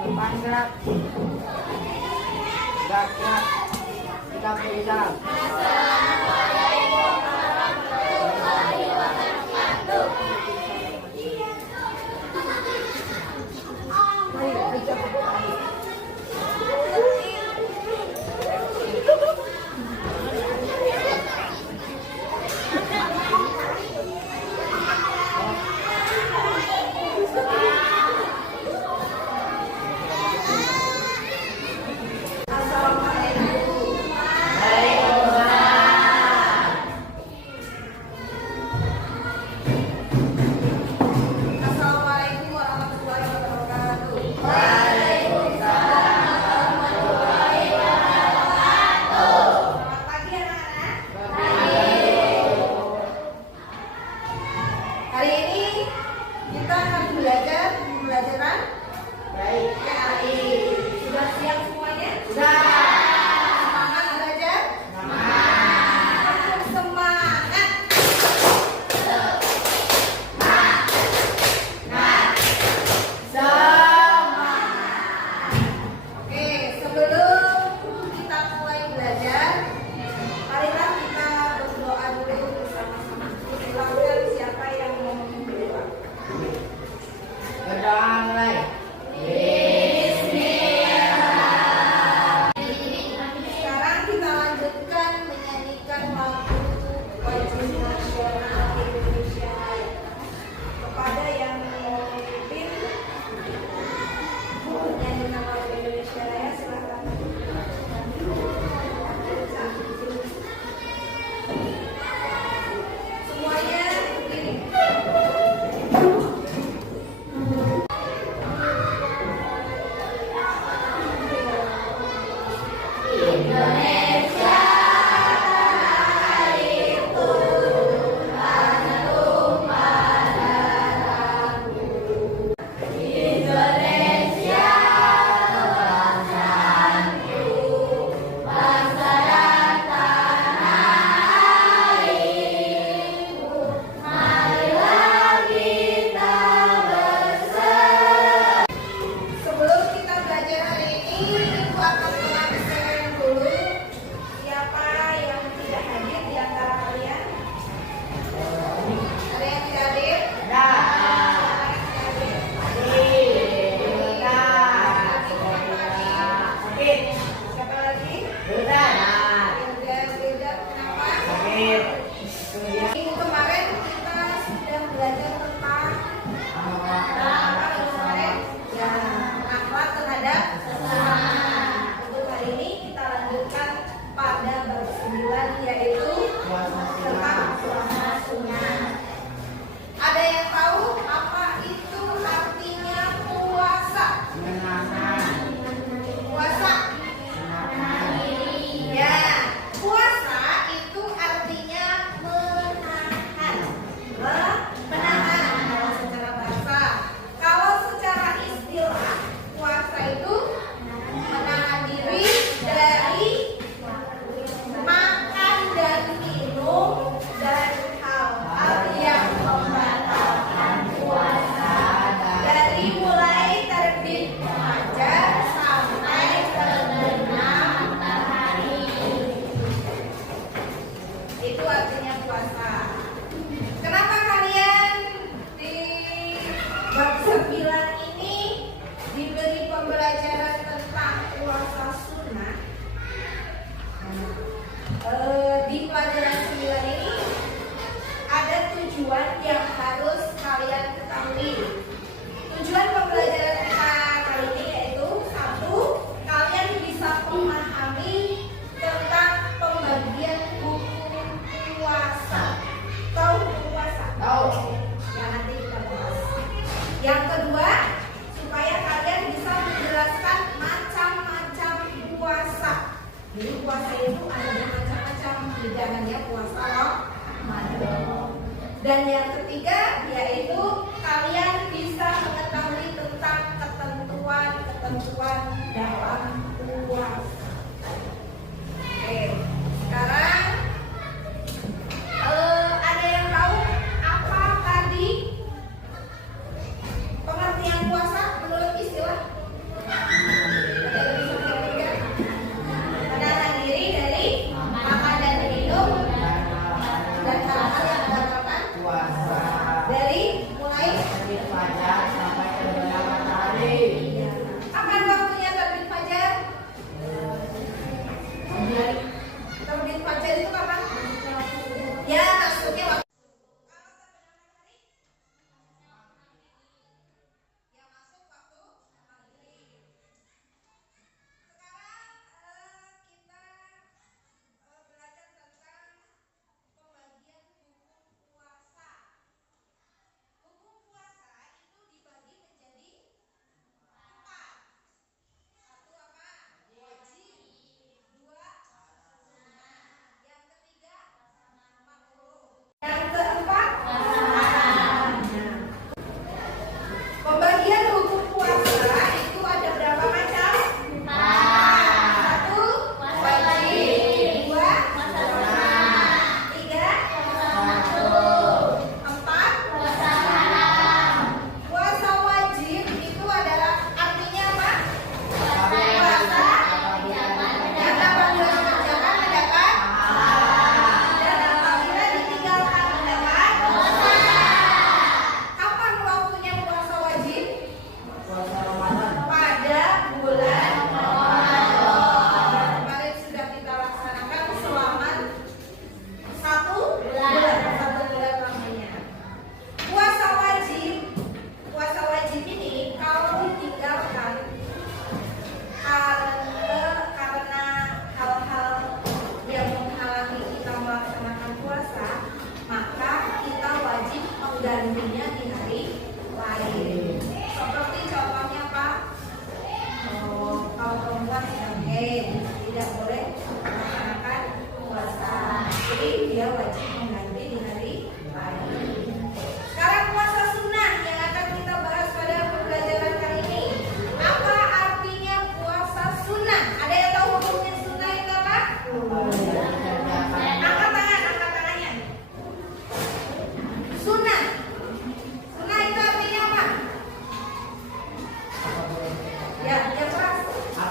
depan gerak. Gerak. Kita berjalan. Hari ini kita akan belajar pembelajaran KAI. Sudah siap semuanya? Sudah. Semangat belajar? Semangat. Semangat. Oke, sebelum kita mulai belajar, marilah kita berdoa dulu bersama-sama. Silakan siapa yang mau berdoa. Berdoa mulai. Sekarang kita lanjutkan menyanyikan lagu wajib nasional Indonesia Raya. Kepada yang mau memimpin menyanyikan lagu Indonesia Raya, silakan. Semuanya berdiri. Sebelum kita belajar hari ini, Ibu akan mengakseskan dulu siapa yang tidak hadir di antara kalian. Ada yang tidak hadir? Siapa lagi? Beda. Kenapa? Minggu kemarin kita sudah belajar tentang akhlak terhadap sesama. Untuk hari ini kita lanjutkan pada bab 9, yaitu tentang puasa sunnah. Ada yang tahu apa itu artinya puasa? Puasa. Ya, puasa itu artinya menahan. Menahan kalau secara bahasa. Kalau secara istilah, puasa itu menahan diri dari makan dan minum dan hal-hal yang membatalkan puasa, dari mulai terbit fajar sampai terbenam matahari. Itu artinya puasa. Kenapa kalian di bab 9 ini diberi pembelajaran tentang puasa sunnah? Di pelajaran 9 ini ada tujuan yang harus kalian ketahui. Tujuan pembelajaran kita kali ini yaitu: 1. Kalian bisa memahami tentang pembagian hukum puasa. Tahu hukum puasa? Tahu. Ya, nanti kita bahas. Yang kedua, supaya kalian bisa menjelaskan macam-macam puasa. Jadi puasa itu ada macam-macam, tidak hanya puasa Ramadan. Dan yang ketiga yaitu kalian bisa mengetahui tentang ketentuan-ketentuan dalam puasa. Oke, sekarang ada yang tahu apa tadi pengertian puasa menurut istilah?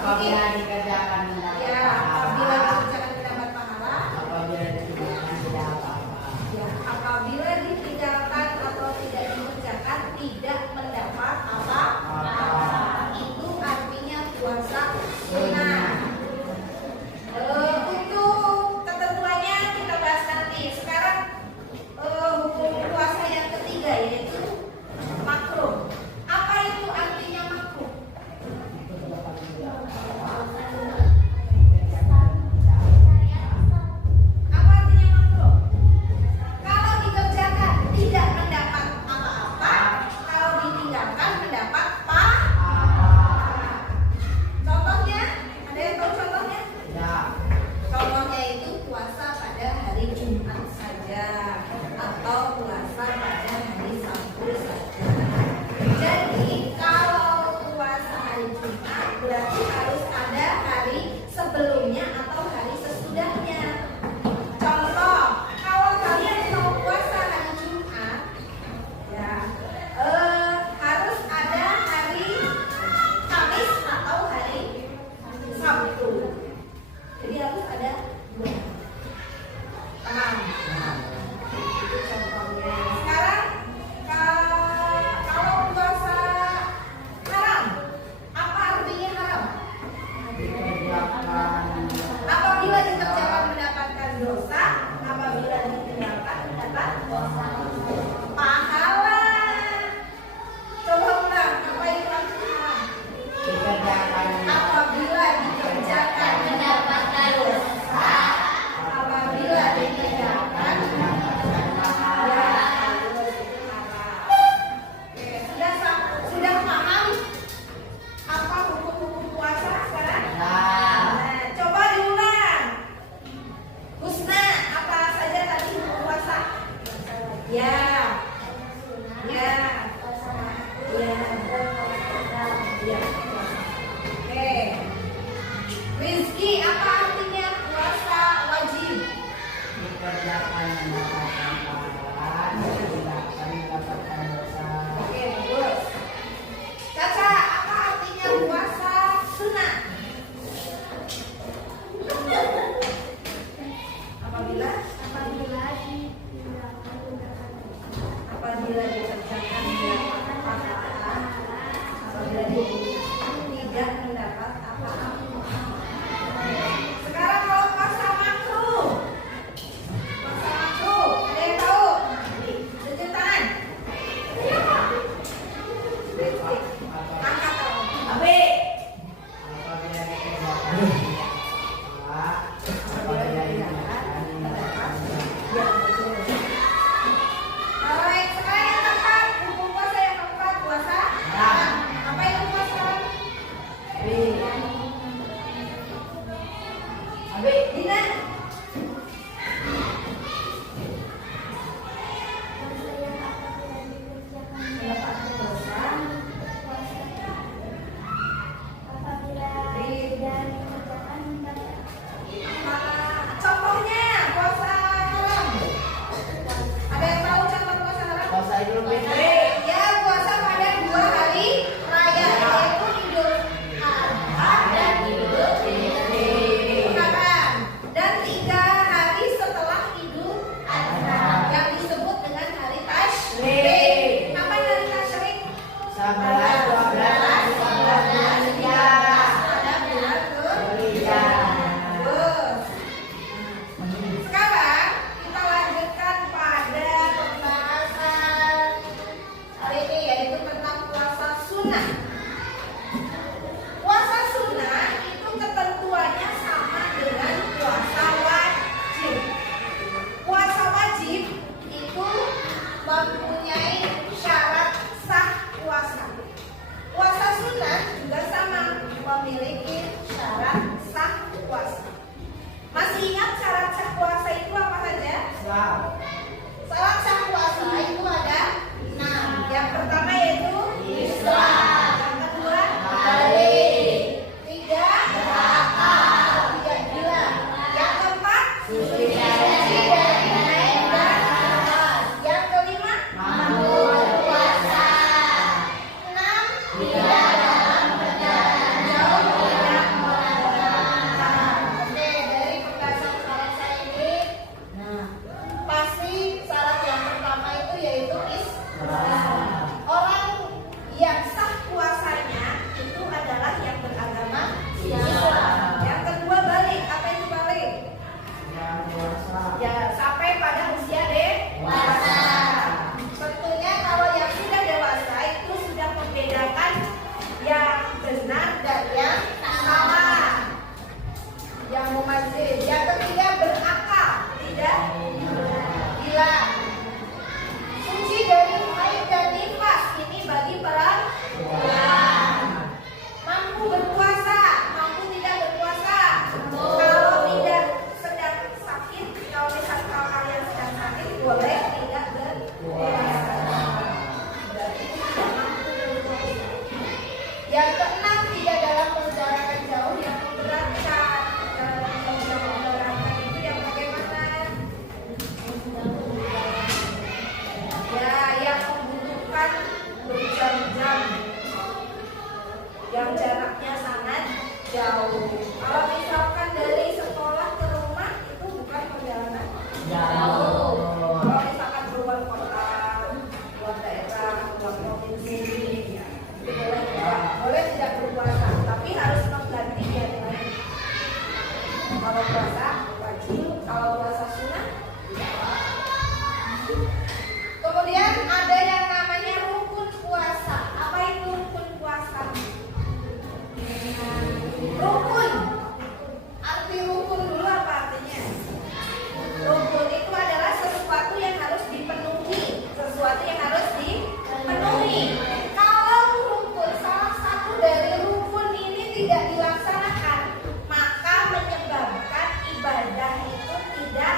Apabila dikerjakan mendapat Ya, apabila dikerjakan mendapat pahala. Apabila dikerjakan tidak apa-apa. Ya, apabila ditinggalkan atau tidak dikerjakan tidak mendapat apa-apa. Itu artinya puasa sunnah. Untuk ketentuannya kita bahas nanti. Sekarang hukum puasa yang ketiga yaitu makruh. Apa itu artinya makruh? Apa artinya makruh? Kalau dikerjakan tidak mendapat apa-apa, kalau ditinggalkan mendapat pahala. Contohnya, ada yang tahu contohnya? Tidak. Contohnya itu puasa pada hari Jumat saja atau puasa pada hari Sabtu saja. Jadi kalau puasa hari Jumat berarti harus ada hari sebelumnya atau hari sesudahnya. Contoh, kalau kalian mau puasa hari Jumat, ya harus ada hari Kamis atau hari Sabtu. Jadi harus ada dua. Paham? Itu contohnya. Sekarang kalau puasa haram, apa artinya haram? Dikerjakan Apabila dikerjakan mendapatkan dosa, apabila ditinggalkan mendapat pahala. Coba ulang, apa itu artinya haram? dikerjakan Apabila dikerjakan mendapatkan dosa, apabila ditinggalkan mendapatkan pahala. Oke, sudah paham apa hukum-hukum puasa sekarang? Nah, coba diulang. Husna, apa saja tadi hukum puasa? Ya. Ya. Ya. Ya. Oke. Rizki, apa artinya puasa wajib? dikerjakan mendapatkan pahala, ditinggalkan mendapatkan dosa. Oke, bagus. Caca, apa artinya puasa sunnah? Apabila dikerjakan mendapat pahala, apabila tidak mendapat apa-apa. Sekarang kalau puasa makruh. Puasa makruh, ada yang tahu? Tunjuk tangan. Angkat tangan. Apabila dikerjakan pahala, apabila ditinggalkan mendapatkan dosa. Baik, sekarang yang keempat, hukum puasa yang keempat, puasa haram. Apa itu puasa haram? Dina. Mendapatkan dosa. Contohnya puasa haram. Ada yang tahu contoh puasa haram? Puasa Idul Fitri. Ya, puasa pada 2 hari raya yaitu Idul Adha dan Idul Fitri. Bukan. Dan 3 hari setelah Idul Adha yang disebut dengan hari tasyrik. Apa hari tasyrik? 11, 12, 13 Zulhijjah. Pada bulan Zulhijjah. Bagus. Sekarang kita lanjutkan pada pembahasan hari ini yaitu tentang puasa sunnah. Puasa sunnah itu ketentuannya sama dengan puasa wajib. Puasa wajib itu mempunyai syarat sah puasa. Puasa sunnah juga sama, memiliki syarat sah puasa. Masih ingat syarat sah puasa itu apa saja? Islam. Syarat sah puasa itu ada 6. Yang pertama yaitu Islam. Yang kedua balik. 3 berakal. 3 gila. Yang keempat suci dari haid dan nifas. Yang kelima mampu berpuasa. 6 tidak dalam perjalanan jauh. keenam, tidak dalam perjalanan jauh yang memberatkan. Dalam yang memberatkan itu yang bagaimana? Ya, yang membutuhkan berjam-jam, yang jaraknya sangat jauh. Kalau misalkan dari sekolah ke rumah itu bukan perjalanan jauh. Kalau misalkan keluar kota, keluar daerah, keluar provinsi, ya, itu boleh tidak berpuasa, tapi harus mengganti jadwalnya. Kalau puasa wajib, kalau puasa sunnah tidak. Kemudian ada yang namanya rukun puasa. Apa itu rukun puasa? Rukun. Arti rukun dulu apa artinya? Rukun itu adalah sesuatu yang harus dipenuhi. Sesuatu yang harus dipenuhi. Kalau rukun, salah satu dari rukun ini tidak dilaksanakan, maka menyebabkan ibadah itu tidak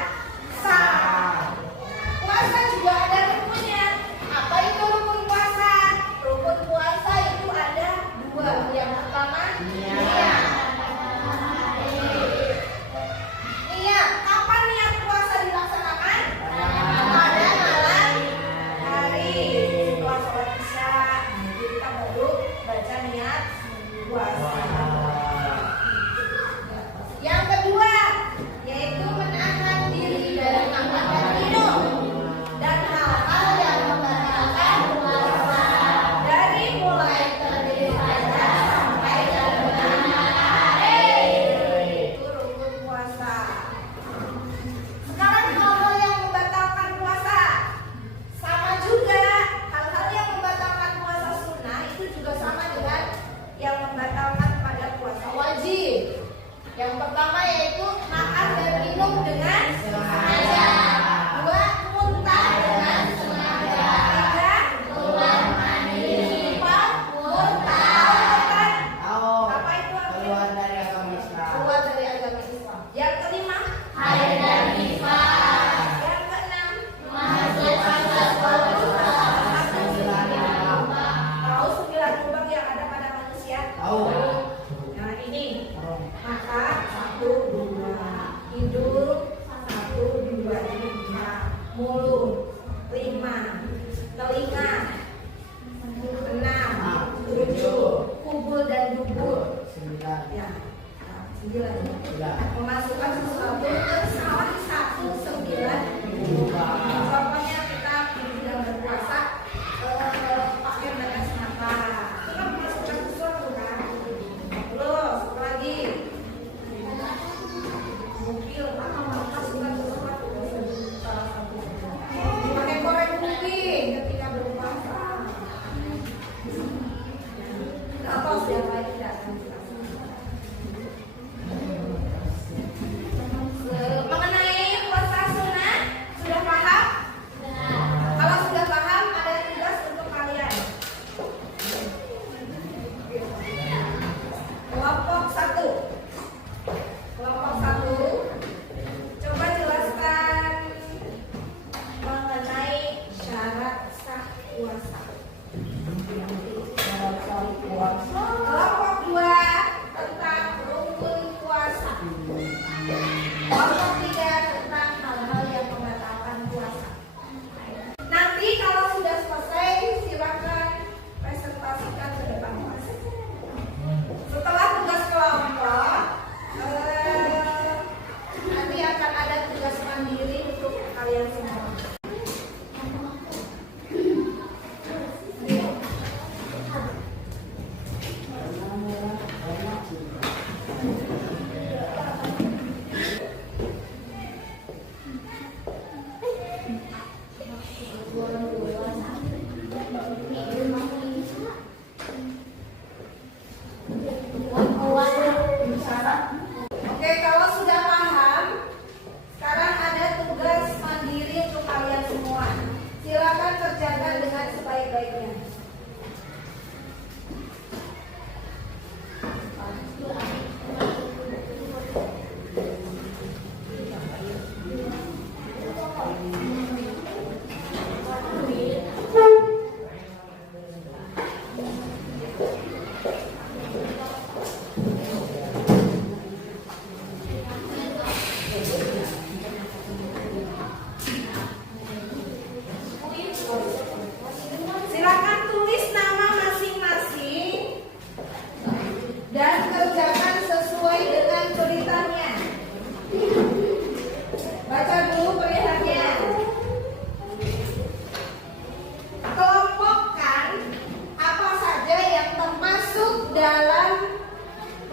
sah. Puasa juga ada rukunnya. Apa itu rukun puasa? Rukun puasa itu ada dua. Yang pertama, niat. Niat. Kapan niat puasa dilaksanakan? Pada malam hari. Setelah sholat isya, kita baru baca niat puasa. Yang kedua, yaitu menahan diri dari makan dan minum dan hal-hal yang membatalkan puasa, dari mulai terbit fajar sampai terbenam matahari. Itu rukun puasa. Sekarang hal-hal yang membatalkan puasa sama juga. Hal-hal yang membatalkan puasa sunnah itu juga sama dengan yang membatalkan pada puasa wajib. Yang pertama yaitu makan dan minum dengan sengaja. Dua, muntah dengan sengaja. Tiga, keluar mani. Empat, muntah. Apa itu Keluar dari agama Islam. keluar dari agama Islam. Yang kelima, Haid dan nifas. yang keenam, Masukkan sesuatu ke dalam 9 lubang. tahu 9 lubang yang ada pada manusia? Tahu. Nah ini, mata 1, 2, hidung 1, 2, ini 5, mulut 5, telinga 6, 7, kubul dan dubur. 9. Ya, 9. Ya. Memasukkan sesuatu ke salah satu 9 lubang. Contohnya kita sedang berpuasa, pakai batas mata. Itu kan memasukkan sesuatu kan. Terus lagi mobil memasukkan sesuatu ke salah satu. Pakai korek kuping ketika berpuasa. Atau siapa yang tidak akan mengenai puasa sunnah sudah paham? Kalau sudah paham, ada tugas untuk kalian. Kelompok 1. Kelompok 1. Coba jelaskan mengenai syarat sah puasa. Kelompok 2.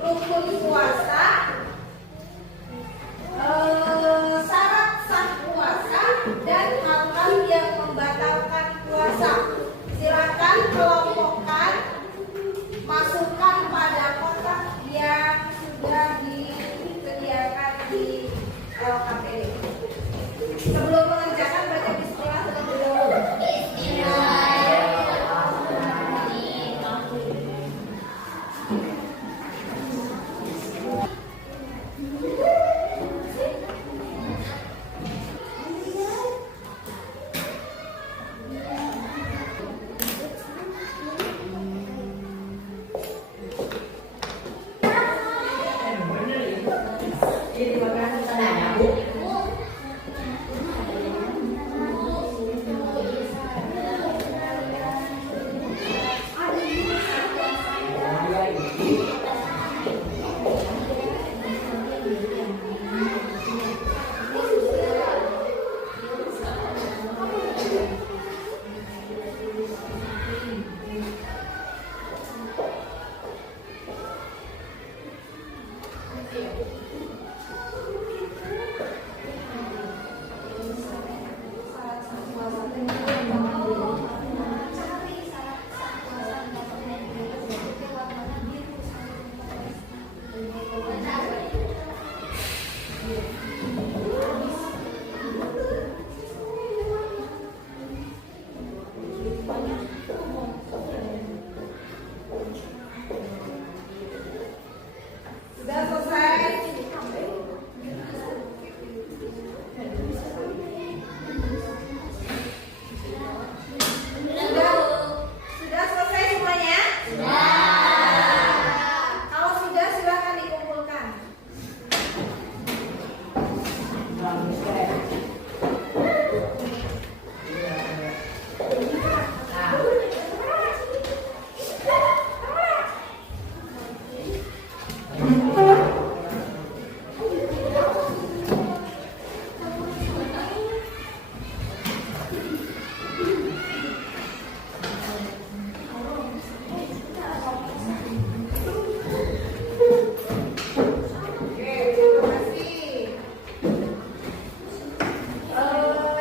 rukun puasa, syarat sah puasa, dan hal-hal yang membatalkan puasa. Silakan kelompokkan, masukkan pada kotak yang sudah disediakan di LKPD. Sebelum mengerjakan, baca bismillah terlebih dahulu. Sudah selesai? Sudah selesai semuanya? Kalau sudah, silakan dikumpulkan.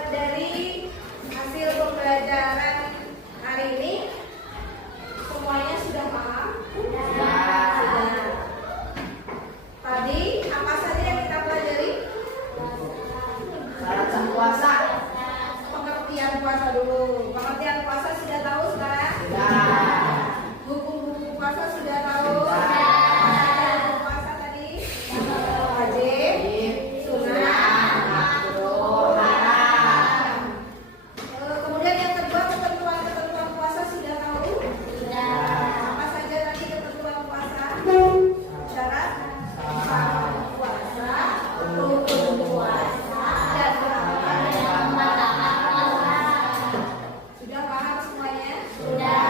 Dari hasil pembelajaran hari ini, semuanya sudah paham? Sudah. Tadi apa saja yang kita pelajari? Syarat sah puasa. Pengertian puasa dulu. Pengertian puasa sudah tahu sekarang? Sudah. Buku-buku puasa sudah tahu? Sudah. Buku puasa tadi? Wajib, sunnah, makruh, haram. Kemudian yang kedua, ketentuan-ketentuan puasa sudah tahu? Sudah. Apa saja tadi ketentuan puasa? Syarat puasa, rukun puasa, dan hal yang membatalkan puasa. Sudah paham semuanya? Sudah.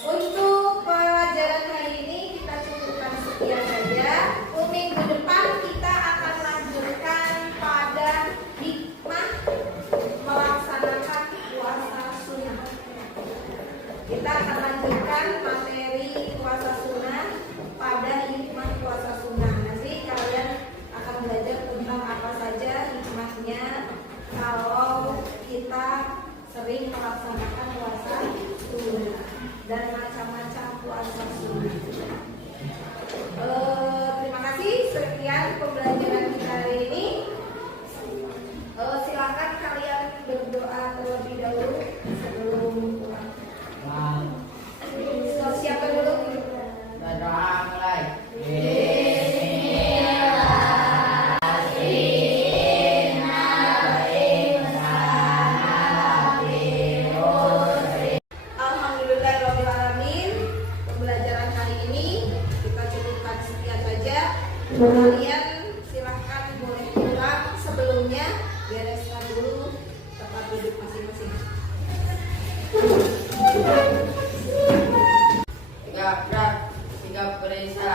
Untuk pelajaran hari ini kita cukupkan sekian saja. Minggu depan kita akan lanjutkan pada hikmah melaksanakan puasa sunnah. Kita akan lanjutkan materi puasa sunnah pada hikmah puasa sunnah. Nanti kalian akan belajar tentang apa saja hikmahnya kalau kita sering melaksanakan puasa sunnah dan macam-macam puasa sunnah. Terima kasih, sekian pembelajaran kita hari ini. Silakan kalian berdoa terlebih dahulu sebelum pulang. Siapkan dulu. Berdoa mulai. Alhamdulillahirrahmanirrahim. Pembelajaran kali ini kita cukupkan sekian saja. Kalian silahkan boleh pulang, sebelumnya bereskan dulu tempat duduk masing-masing. Tiga berat, tiga perisa.